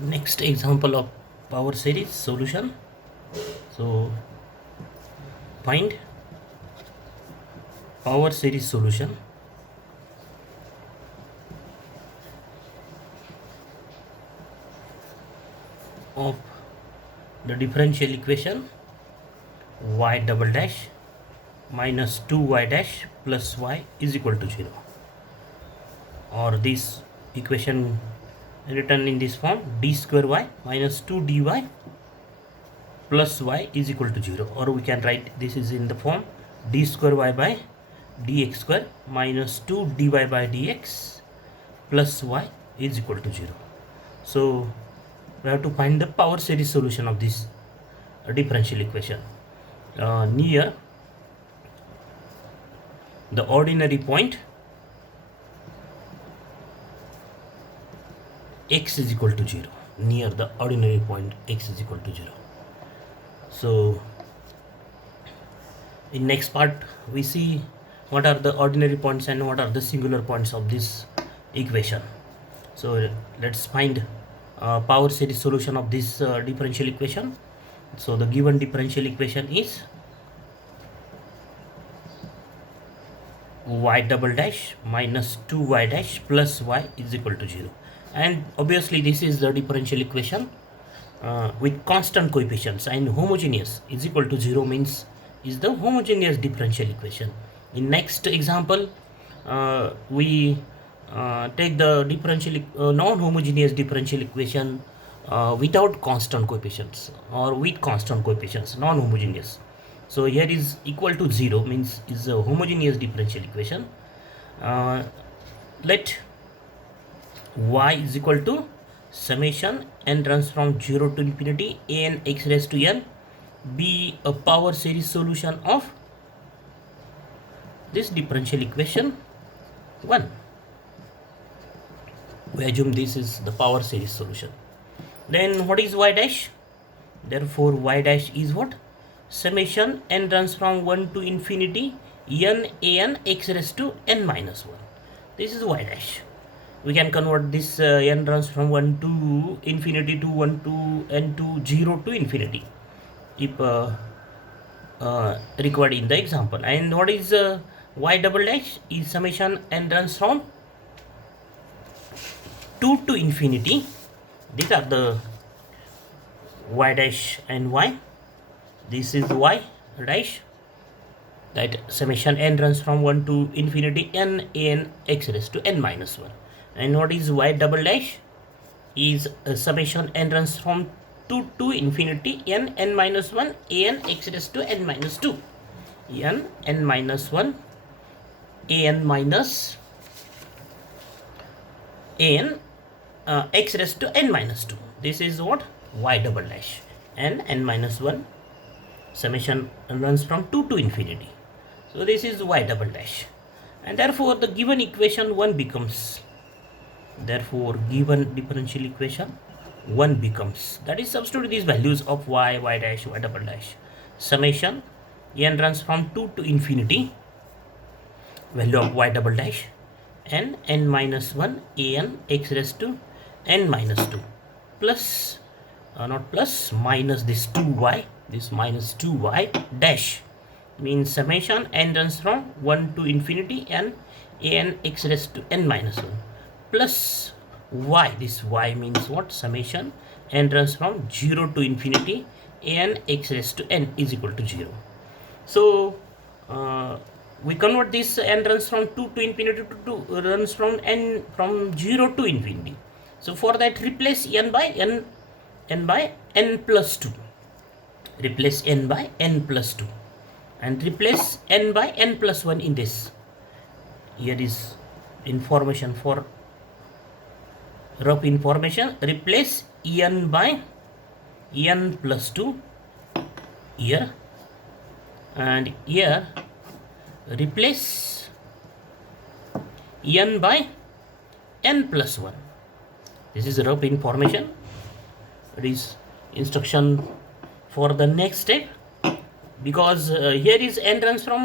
Next example of power series solution. So find power series solution of the differential equation y double dash minus 2y dash plus y is equal to 0, or this equation written in this form: d square y minus 2 dy plus y is equal to 0, or we can write this is in the form d square y by dx square minus 2 dy by dx plus y is equal to 0. So we have to find the power series solution of this differential equation near the ordinary point x is equal to 0, near the ordinary point x is equal to 0. So in next part we see what are the ordinary points and what are the singular points of this equation. So let's find power series solution of this differential equation. So the given differential equation is y double dash minus 2y dash plus y is equal to 0, and obviously this is the differential equation with constant coefficients, and homogeneous is equal to 0 means is the homogeneous differential equation. In next example we take the differential non-homogeneous differential equation without constant coefficients or with constant coefficients, non-homogeneous. So here is equal to 0 means is a homogeneous differential equation. Let y is equal to summation n runs from 0 to infinity n x raised to n be a power series solution of this differential equation 1. We assume this is the power series solution. Then what is y dash? Therefore y dash is what? Summation n runs from 1 to infinity n x raised to n minus 1. This is y dash. We can convert this n runs from 1 to infinity to 1 to n to 0 to infinity if required in the example. And what is y double dash? Is summation n runs from 2 to infinity. These are the y dash and y. This is y dash, that summation n runs from 1 to infinity n x raised to n minus 1. And what is y double dash? Is summation n runs from 2 to infinity n minus 1 x raised to n minus 2 n minus 1 minus x raised to n minus 2. This is what? Y double dash. And n minus 1 summation runs from 2 to infinity. So this is y double dash. And therefore the given equation 1 becomes, therefore given differential equation 1 becomes, that is substitute these values of y dash, y double dash. Summation n runs from 2 to infinity, value of y double dash, and n minus 1 x raised to n minus 2 plus not plus, minus this 2y, this minus 2y dash means summation n runs from 1 to infinity n x raised to n minus 1 plus y, this y means what? Summation n runs from 0 to infinity n x raised to n is equal to 0. So we convert this n runs from 2 to infinity to 2 runs from n from 0 to infinity. So for that replace n by n plus 2. Replace n by n plus 2 and replace n by n plus 1 in this. Here is information for rough information. Replace n by n plus 2 here, and here replace n by n plus 1. This is rough information. It is instruction for the next step, because here is n runs from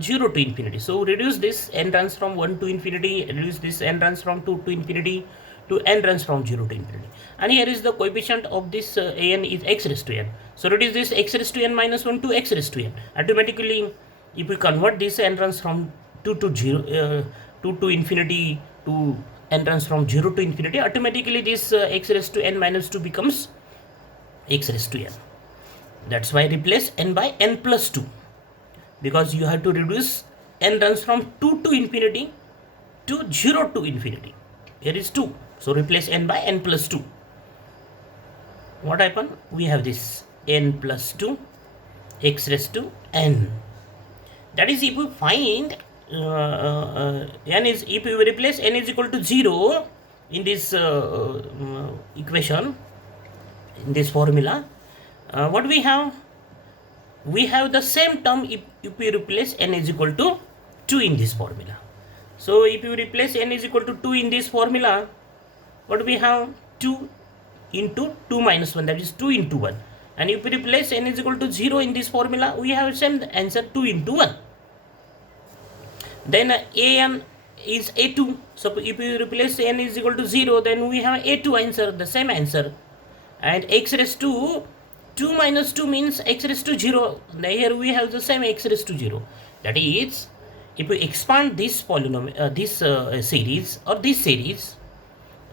0 to infinity. So reduce this n runs from 1 to infinity, reduce this n runs from 2 to infinity to n runs from 0 to infinity. And here is the coefficient of this an is x raised to n. So reduce this x raised to n minus 1 to x raised to n. Automatically, if we convert this n runs from 2 to 0, 2 to infinity to n runs from 0 to infinity, automatically this x raised to n minus 2 becomes x raised to n. That's why replace n by n plus 2, because you have to reduce n runs from 2 to infinity to 0 to infinity. Here is 2, so replace n by n plus 2. What happened? We have this n plus 2 x raised to n. That is, if we find n is, if we replace n is equal to 0 in this equation, in this formula, what we have? We have the same term if we replace n is equal to 2 in this formula. So if you replace n is equal to 2 in this formula, what we have? 2 into 2 minus 1, that is 2 into 1. And if we replace n is equal to 0 in this formula, we have same answer, 2 into 1. Then an is a2. So if we replace n is equal to 0, then we have a2 answer, the same answer. And x raised to 2 minus 2 means x raised to 0. Here we have the same x raised to 0. That is, if we expand this polynomial, this series or this series,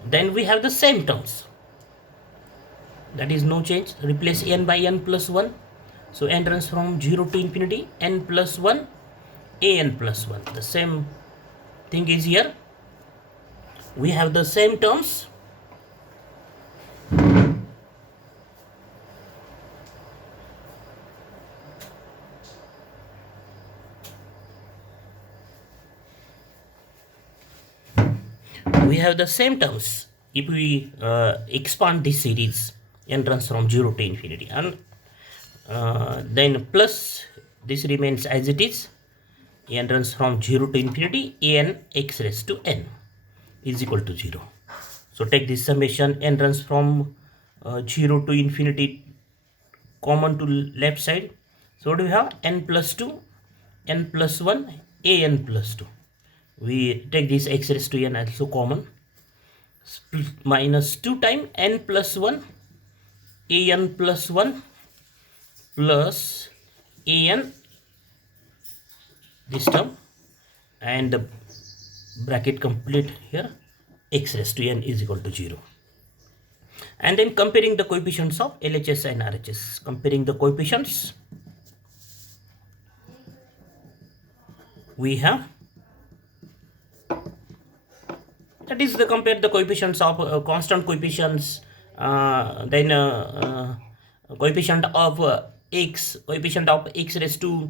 then we have the same terms. That is no change. Replace n by n plus 1. So n runs from 0 to infinity, n plus 1, an plus 1. The same thing is here. We have the same terms. We have the same terms if we expand this series, n runs from 0 to infinity, and then plus this remains as it is, n runs from 0 to infinity, an x raised to n is equal to 0. So take this summation, n runs from 0 to infinity common to left side. So what do we have? N plus 2, n plus 1, an plus 2. We take this x raised to n also common, minus 2 times n plus 1, an plus 1 plus an, this term, and the bracket complete here, x raised to n is equal to 0. And then comparing the coefficients of LHS and RHS. Comparing the coefficients, we have, that is, the compare the coefficients of constant coefficients, then coefficient of x, coefficient of x raised to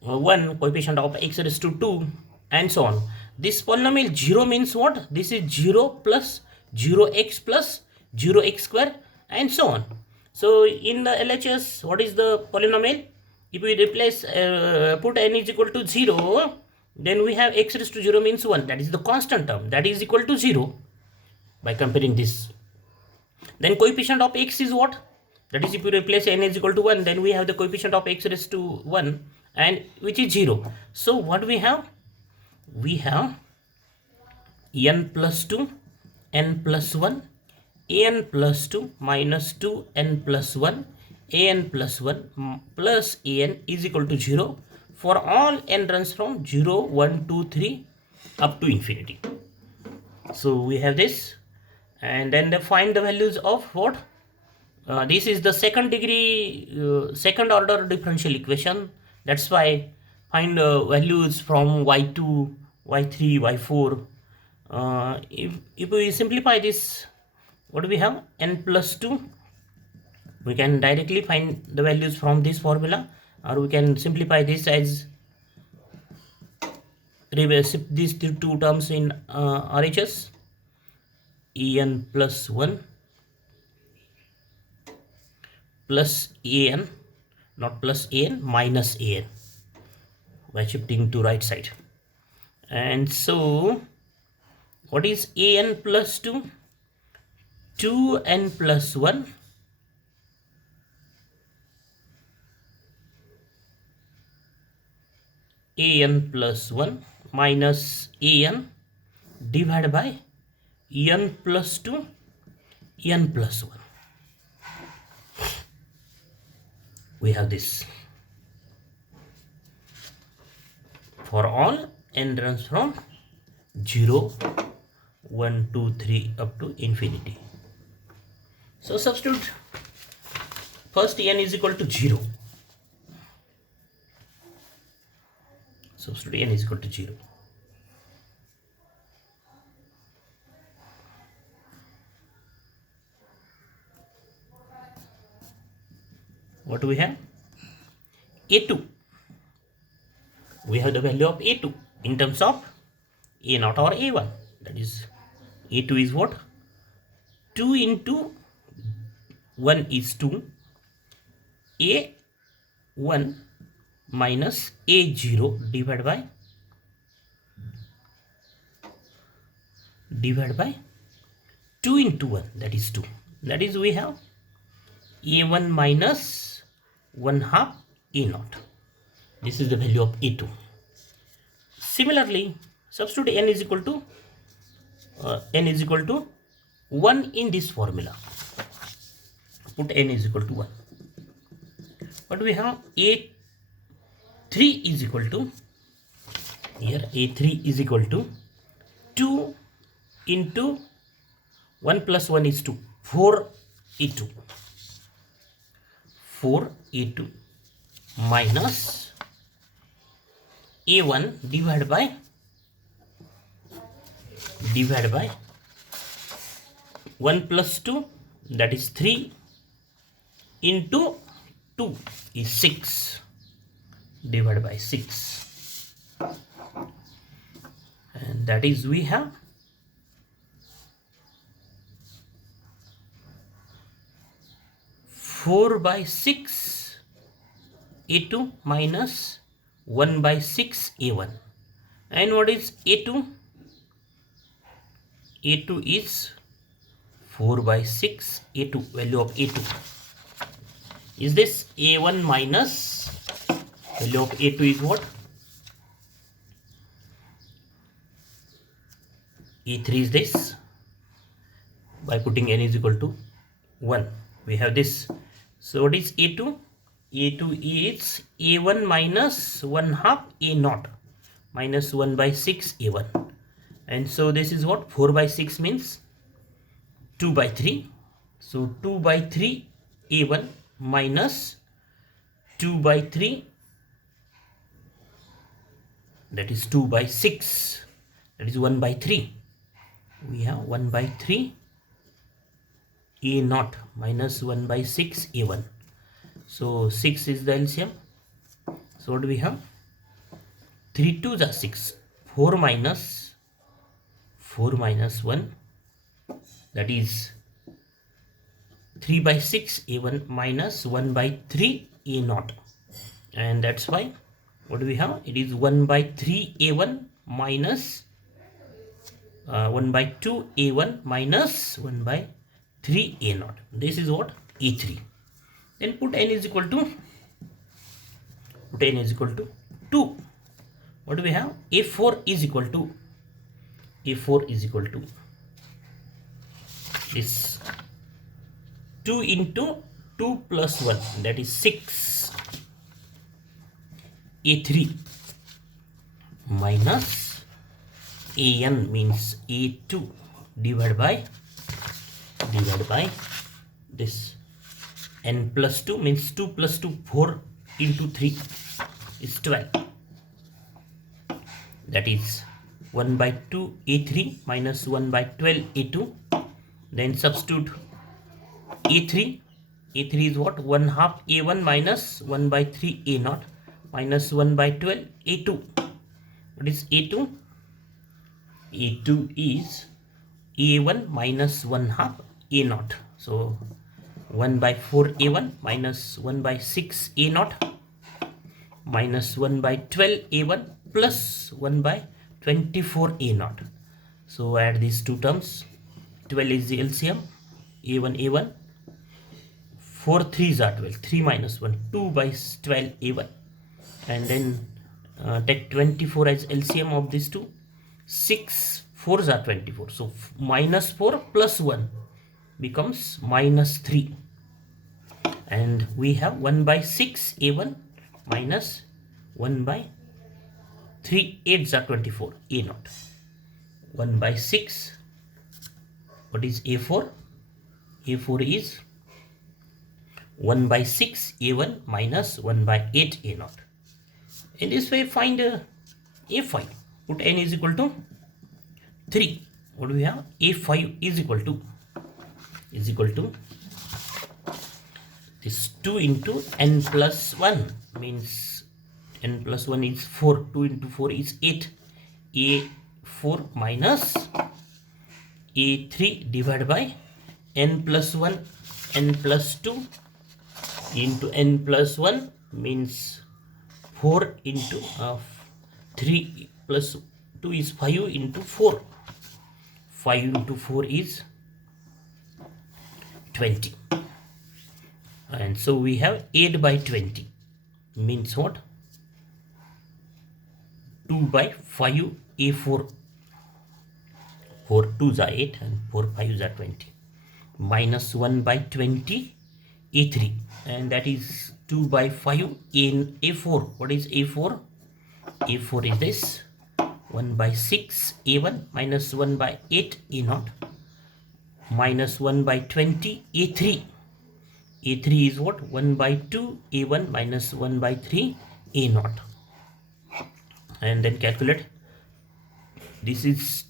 1, coefficient of x raised to 2, and so on. This polynomial 0 means what? This is 0 plus 0x plus 0x square, and so on. So in the LHS, what is the polynomial? If we replace, put n is equal to 0, then we have x raised to 0 means 1, that is the constant term, that is equal to 0 by comparing this. Then coefficient of x is what? That is, if we replace n is equal to 1, then we have the coefficient of x raised to 1, and which is 0. So what we have? We have n plus 2, n plus 1, an plus 2 minus 2 n plus 1, an plus 1 plus an is equal to 0 for all n runs from 0, 1, 2, 3 up to infinity. So we have this, and then they find the values of what? This is the second degree, second order differential equation. That's why find values from y2, y3, y4. If we simplify this, what do we have? N plus 2. We can directly find the values from this formula, or we can simplify this as reverse these two terms in RHS. En plus 1 plus an, not plus an, minus an, by shifting to right side. And so what is an plus 2? 2n plus 1 an plus 1 minus an divided by n plus 2 n plus 1. We have this. For all n runs from 0, 1, 2, 3 up to infinity. So substitute first n is equal to 0. Substitute n is equal to 0. What do we have? A2. We have the value of A2 in terms of A0 or A1. That is, A2 is what? 2 into 1 is 2. A1 minus A0 divided by 2 into 1, that is 2. That is, we have A1 minus 1 half A0. This is the value of A2. Similarly, substitute n is equal to 1 in this formula. Put n is equal to 1. But we have A3 is equal to, here A3 is equal to 2 into 1 plus 1 is 2, 4A2. 4A2 minus A1 divided by 1 plus 2, that is 3, into 2 is 6, divided by 6. And that is, we have 4 by 6 A2 minus 1 by 6 A1. And what is A2? A2 is 4 by 6 A2, value of A2. Is this A1 minus value of A2 is what? A3 is this. By putting n is equal to 1, we have this. So what is A2? A2 is A1 minus 1 half A0 minus 1 by 6 A1. And so this is what? 4 by 6 means 2 by 3. So 2 by 3 A1 minus 2 by 3, that is 2 by 6, that is 1 by 3. We have 1 by 3 A0 minus 1 by 6 A1. So 6 is the LCM. So what do we have? 3 2s are 6. 4 minus 1, that is 3 by 6 A1 minus 1 by 3 A0. And that's why, what do we have? It is 1 by 3 A1 minus 1 by 2 A1 minus 1 by 3 A0. This is what? A3. Then put n is equal to 2. What do we have? A4 is equal to this 2 into 2 plus 1, that is 6 A3 minus an means A2 divided by this n plus 2 means 2 plus 2, 4 into 3 is 12. That is 1 by 2 A3 minus 1 by 12 A2. Then substitute A3. A3 is what? 1 half A1 minus 1 by 3 A0 minus 1 by 12 A2. What is A2? A2 is A1 minus 1 half A0. So 1 by 4 A1 minus 1 by 6 A0 minus 1 by 12 A1 plus 1 by 24 A0. So add these two terms. 12 is the LCM. A1 4 3s are 12. 3 minus 1, 2 by 12 A1. And then take 24 as LCM of these two. 6 4s are 24. So minus 4 plus 1 becomes minus 3. And we have 1 by 6 a1 minus 1 by 3 8s are 24 a naught. 1 by 6, what is a4? a4 is 1 by 6 a1 minus 1 by 8 a naught. In this way, find a5. Put n is equal to 3. What do we have? a5 is equal to this 2 into n plus 1, means n plus 1 is 4. 2 into 4 is 8. a4 minus a3 divided by n plus 1 n plus 2 into n plus 1, means 4 into 3 plus 2 is 5 into 4. 5 into 4 is 20. And so we have 8 by 20, means what? 2 by 5 a4. 4 2s are 8 and 4 5s are 20. Minus 1 by 20 a3, and that is 2 by 5 in a4. What is a4? a4 is this 1 by 6 a1 minus 1 by 8 a naught minus 1 by 20 a3. a3 is what? 1 by 2 a1 minus 1 by 3 a naught. And then calculate. This is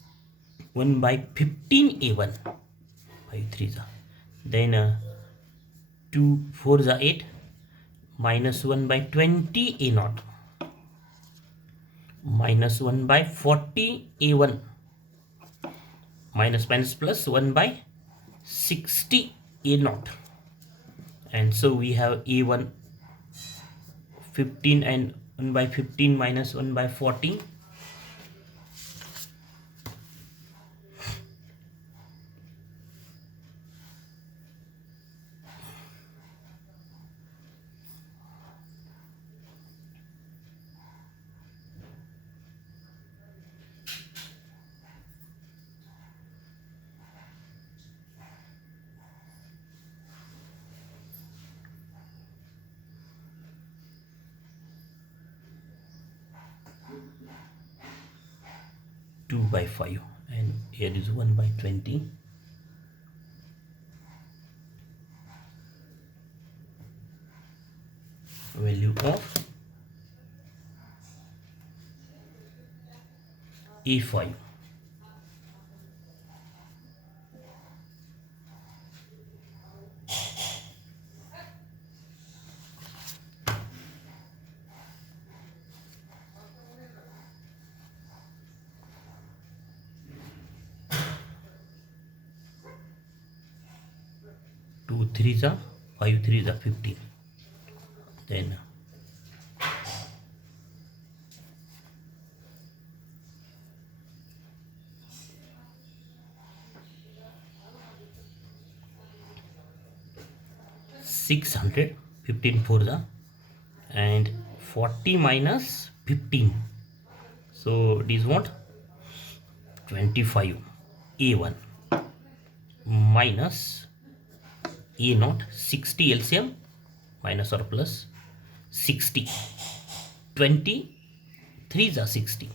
1 by 15 a1. 5 3s are. Then 2 4s are 8 minus 1 by 20 a naught minus 1 by 40 a1 minus plus 1 by 60 a naught. And so we have a1 15 and 1 by 15 minus 1 by 40. Two by 5, and here is 1 by 20. Value of a5. Two 3s are 5 3s are 15. Then 600, 15 4s are, and 40 minus 15. So it is what? 25 a1 minus a naught 60 LCM minus or plus 60. 20 3s are 60.